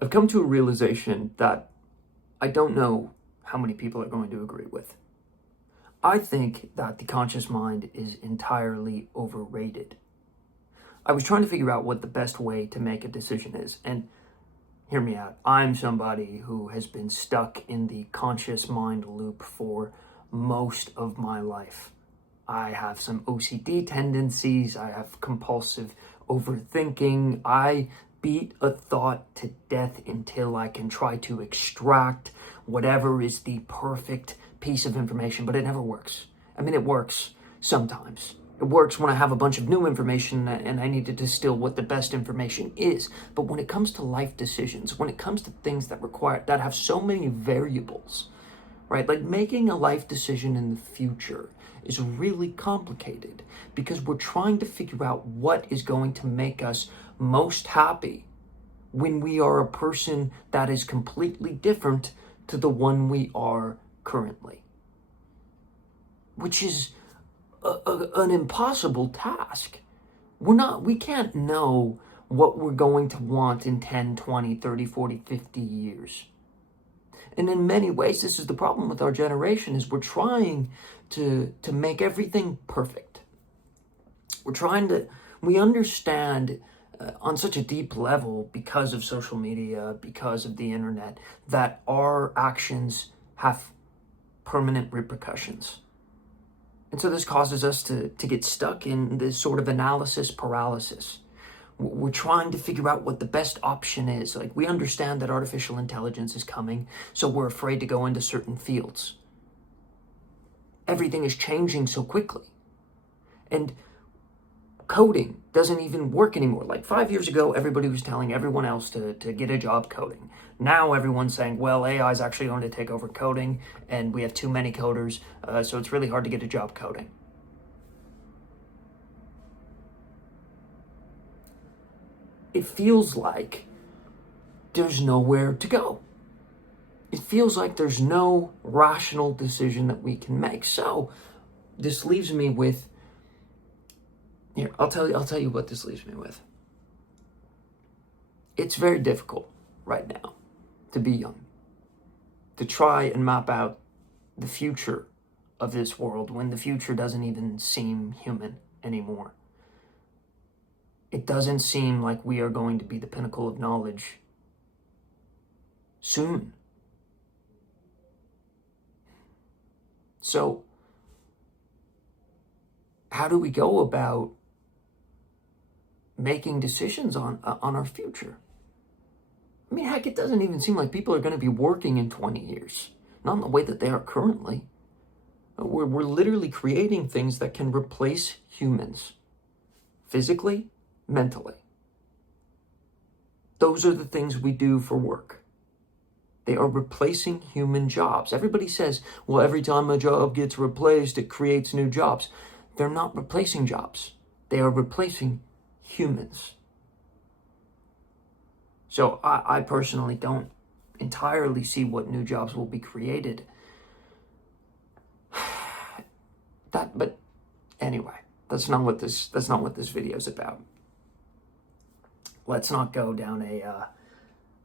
I've come to a realization that I don't know how many people are going to agree with. I think that the conscious mind is entirely overrated. I was trying to figure out what the best way to make a decision is, and hear me out. I'm somebody who has been stuck in the conscious mind loop for most of my life. I have some OCD tendencies. I have compulsive overthinking. I beat a thought to death until I can try to extract whatever is the perfect piece of information, but it never works. I mean, it works sometimes. It works when I have a bunch of new information and I need to distill what the best information is. But when it comes to life decisions, when it comes to things that have so many variables, right? Like making a life decision in the future is really complicated because we're trying to figure out what is going to make us most happy when we are a person that is completely different to the one we are currently, which is an impossible task. We can't know what we're going to want in 10, 20, 30, 40, 50 years. And in many ways, this is the problem with our generation, is we're trying to make everything perfect. We understand on such a deep level because of social media, because of the internet, that our actions have permanent repercussions. And so this causes us to get stuck in this sort of analysis paralysis. We're trying to figure out what the best option is. Like, we understand that artificial intelligence is coming, so we're afraid to go into certain fields. Everything is changing so quickly. And coding doesn't even work anymore. Like 5 years ago, everybody was telling everyone else to get a job coding. Now everyone's saying, well, AI is actually going to take over coding, and we have too many coders, so it's really hard to get a job coding. It feels like there's nowhere to go. It feels like there's no rational decision that we can make. So this leaves me with, here, I'll tell you what this leaves me with. It's very difficult right now to be young, to try and map out the future of this world when the future doesn't even seem human anymore. It doesn't seem like we are going to be the pinnacle of knowledge soon. So, how do we go about making decisions on our future? I mean, heck, it doesn't even seem like people are going to be working in 20 years. Not in the way that they are currently. We're literally creating things that can replace humans. Physically, mentally. Those are the things we do for work. They are replacing human jobs. Everybody says, well, every time a job gets replaced, it creates new jobs. They're not replacing jobs. They are replacing humans. So I personally don't entirely see what new jobs will be created. But anyway, that's not what this video is about. Let's not go down a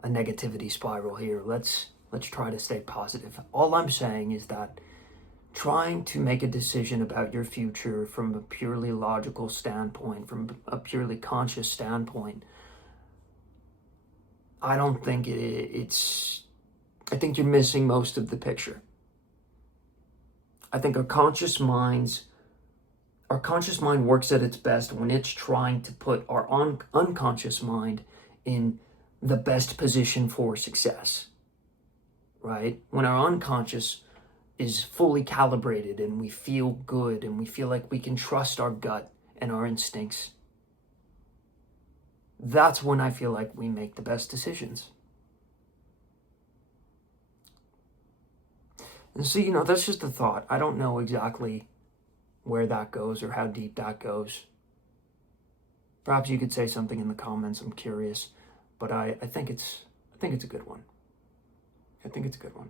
negativity spiral here. Let's try to stay positive. All I'm saying is that trying to make a decision about your future from a purely logical standpoint, from a purely conscious standpoint, I don't think I think you're missing most of the picture. I think our conscious mind works at its best when it's trying to put our unconscious mind in the best position for success, right? When our unconscious is fully calibrated and we feel good and we feel like we can trust our gut and our instincts, that's when I feel like we make the best decisions. And so, that's just a thought. I don't know exactly where that goes or how deep that goes. Perhaps you could say something in the comments. I'm curious, but I think it's a good one. I think it's a good one.